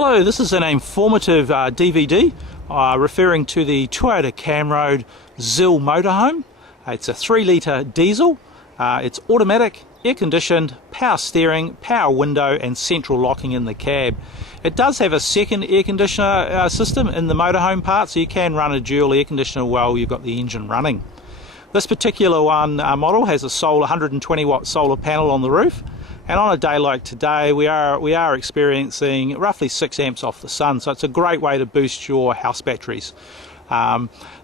Hello, this is an informative DVD referring to the Toyota Camroad Zill motorhome. It's a 3-litre diesel. It's automatic, air-conditioned, power steering, power window and central locking in the cab. It does have a second air conditioner system in the motorhome part, so you can run a dual air conditioner while you've got the engine running. This particular one model has a 120 watt solar panel on the roof, and on a day like today we are experiencing roughly 6 amps off the sun, so it's a great way to boost your house batteries.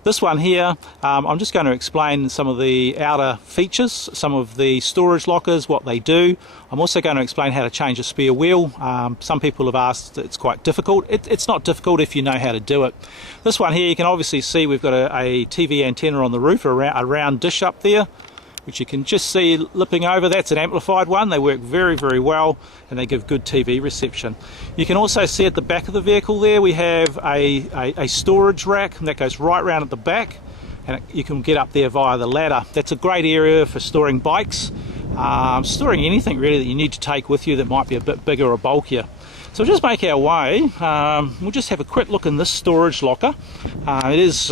This one here, I'm just going to explain some of the outer features, some of the storage lockers, what they do. I'm also going to explain how to change a spare wheel. Some people have asked, it's quite difficult. It's not difficult if you know how to do it. This one here, you can obviously see we've got a TV antenna on the roof, a round dish up there, which you can just see lipping over. That's an amplified one. They work very, very well and they give good TV reception. You can also see at the back of the vehicle there we have a storage rack, and that goes right round at the back, and you can get up there via the ladder. That's a great area for storing bikes, storing anything really that you need to take with you that might be a bit bigger or bulkier. So we'll just make our way. We'll just have a quick look in this storage locker. It is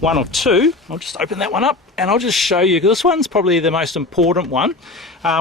one of two. I'll just open that one up and I'll just show you. This one's probably the most important one.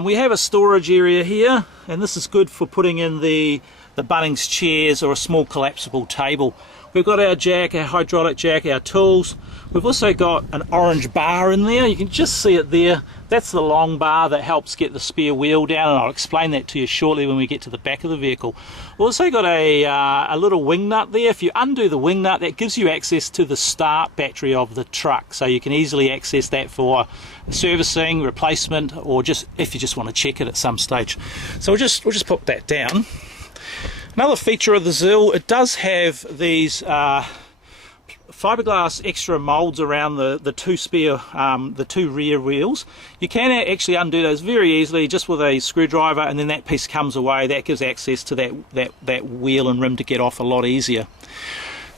We have a storage area here, and this is good for putting in the Bunnings chairs or a small collapsible table. We've got our jack, our hydraulic jack, our tools. We've also got an orange bar in there. You can just see it there. That's the long bar that helps get the spare wheel down, and I'll explain that to you shortly when we get to the back of the vehicle. We've also got a little wing nut there. If you undo the wing nut, that gives you access to the start battery of the truck, so you can easily access that for servicing, replacement, or just if you just want to check it at some stage. So we'll just put that down. Another feature of the Zill, it does have these fiberglass extra molds around the two rear wheels. You can actually undo those very easily just with a screwdriver, and then that piece comes away. That gives access to that wheel and rim to get off a lot easier.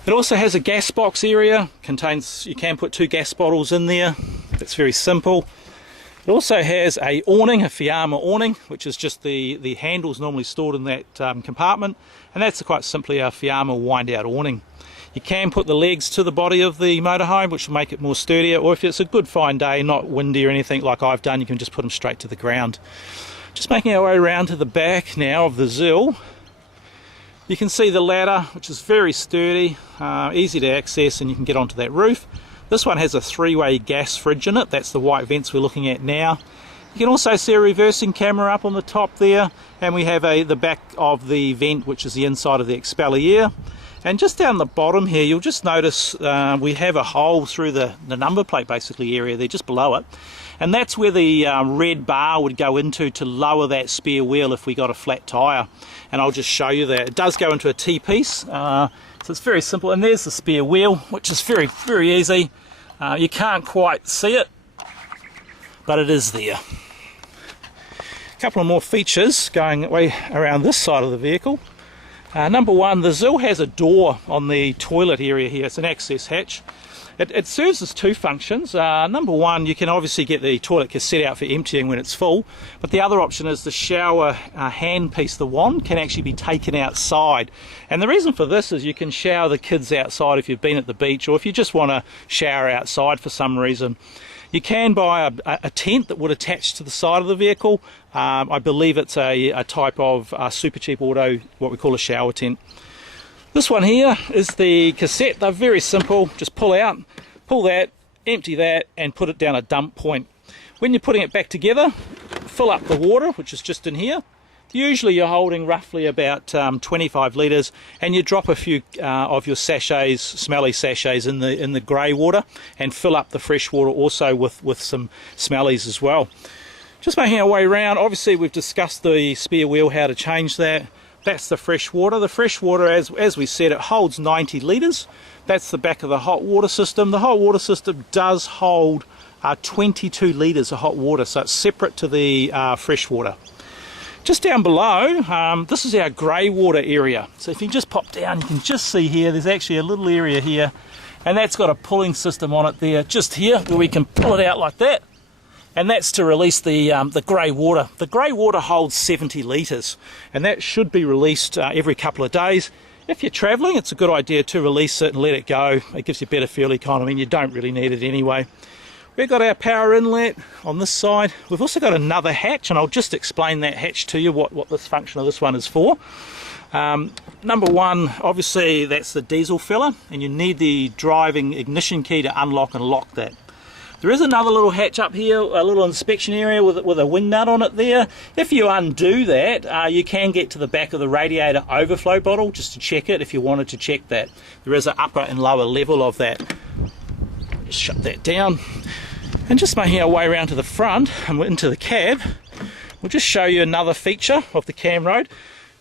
It also has a gas box area. You can put 2 gas bottles in there. That's very simple. It also has a awning, a Fiamma awning, which is just the handles normally stored in that compartment, and that's quite simply a Fiamma wind-out awning. You can put the legs to the body of the motorhome, which will make it more sturdier, or if it's a good fine day, not windy or anything like I've done, you can just put them straight to the ground. Just making our way around to the back now of the Zill. You can see the ladder, which is very sturdy, easy to access, and you can get onto that roof. This one has a 3-way gas fridge in it. That's the white vents we're looking at now. You can also see a reversing camera up on the top there, and we have the back of the vent, which is the inside of the expeller. And just down the bottom here, you'll just notice we have a hole through the number plate basically area there, just below it. And that's where the red bar would go into to lower that spare wheel if we got a flat tyre. And I'll just show you that. It does go into a T-piece, so it's very simple. And there's the spare wheel, which is very, very easy. You can't quite see it, but it is there. A couple of more features going way around this side of the vehicle. Number one, the Zill has a door on the toilet area here. It's an access hatch. It serves as 2 functions. Number one, you can obviously get the toilet cassette out for emptying when it's full, but the other option is the shower handpiece, the wand, can actually be taken outside. And the reason for this is you can shower the kids outside if you've been at the beach, or if you just want to shower outside for some reason. You can buy a tent that would attach to the side of the vehicle. I believe it's a type of super cheap auto, what we call a shower tent. This one here is the cassette. They're very simple. Just pull that, empty that, and put it down a dump point. When you're putting it back together, fill up the water, which is just in here. Usually you're holding roughly about 25 litres, and you drop a few of your sachets, smelly sachets, in the grey water, and fill up the fresh water also with some smellies as well. Just making our way around. Obviously we've discussed the spare wheel, how to change that. That's the fresh water. The fresh water, as we said, it holds 90 litres. That's the back of the hot water system. The hot water system does hold 22 litres of hot water, so it's separate to the fresh water. Just down below, this is our grey water area. So if you just pop down, you can just see here, there's actually a little area here, and that's got a pulling system on it there, just here, where we can pull it out like that. and that's to release the grey water. The grey water holds 70 litres, and that should be released every couple of days. If you're travelling, it's a good idea to release it and let it go. It gives you better fuel economy, and you don't really need it anyway. We've got our power inlet on this side. We've also got another hatch, and I'll just explain that hatch to you, what this function of this one is for. Number one, obviously that's the diesel filler, and you need the driving ignition key to unlock and lock that. There is another little hatch up here, a little inspection area with a wing nut on it there. If you undo that, you can get to the back of the radiator overflow bottle just to check it if you wanted to check that. There is an upper and lower level of that. Just shut that down. And just making our way around to the front and into the cab, we'll just show you another feature of the Camroad.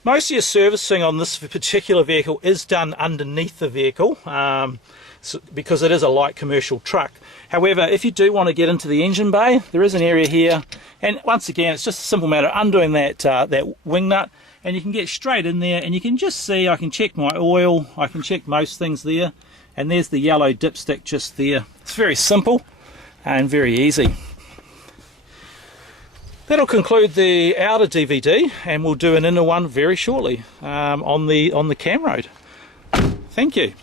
Most of your servicing on this particular vehicle is done underneath the vehicle because it is a light commercial truck. However, if you do want to get into the engine bay, there is an area here, and once again it's just a simple matter of undoing that wing nut, and you can get straight in there, and you can just see, I can check my oil, I can check most things there, and there's the yellow dipstick just there. It's very simple and very easy. That'll conclude the outer DVD, and we'll do an inner one very shortly on the Camroad. Thank you.